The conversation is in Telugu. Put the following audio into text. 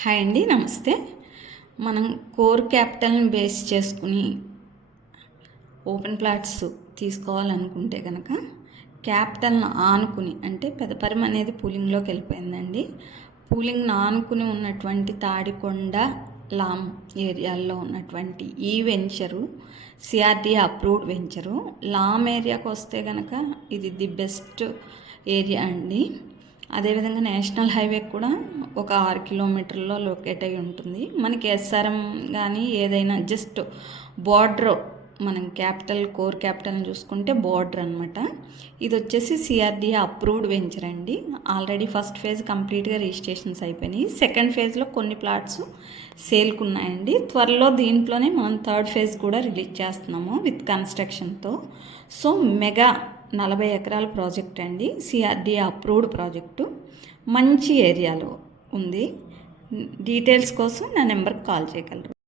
హాయ్ అండి, నమస్తే. మనం కోర్ క్యాపిటల్ని బేస్ చేసుకుని ఓపెన్ ప్లాట్స్ తీసుకోవాలనుకుంటే కనుక క్యాపిటల్ని ఆనుకుని, అంటే పెదపరిమ అనేది పూలింగ్లోకి వెళ్ళిపోయిందండి. పూలింగ్ని ఆనుకుని ఉన్నటువంటి తాడికొండ, లామ్ ఏరియాల్లో ఉన్నటువంటి ఈ venture CRD approved venture. Lam ఏరియాకి వస్తే కనుక ఇది ది బెస్ట్ ఏరియా అండి. అదేవిధంగా నేషనల్ హైవే కూడా ఒక 6 కిలోమీటర్లో లొకేట్ అయి ఉంటుంది. మనకి ఎస్ఆర్ఎం కానీ ఏదైనా జస్ట్ బార్డర్, మనం కోర్ క్యాపిటల్ని చూసుకుంటే బార్డర్ అనమాట. ఇది వచ్చేసి సిఆర్డీ అప్రూవ్డ్ వెంచర్ అండి. ఆల్రెడీ ఫస్ట్ ఫేజ్ కంప్లీట్గా రిజిస్ట్రేషన్స్ అయిపోయినాయి. సెకండ్ ఫేజ్లో కొన్ని ప్లాట్స్ సేల్కి ఉన్నాయండి. త్వరలో దీంట్లోనే మనం థర్డ్ ఫేజ్ కూడా రిలీజ్ చేస్తున్నాము విత్ కన్స్ట్రక్షన్తో. సో మెగా 40 ఎకరాల ప్రాజెక్ట్ అండి. సిఆర్డీ అప్రూవ్డ్ ప్రాజెక్టు, మంచి ఏరియాలో ఉంది. డీటెయిల్స్ కోసం నా నెంబర్కి కాల్ చేయగలరు.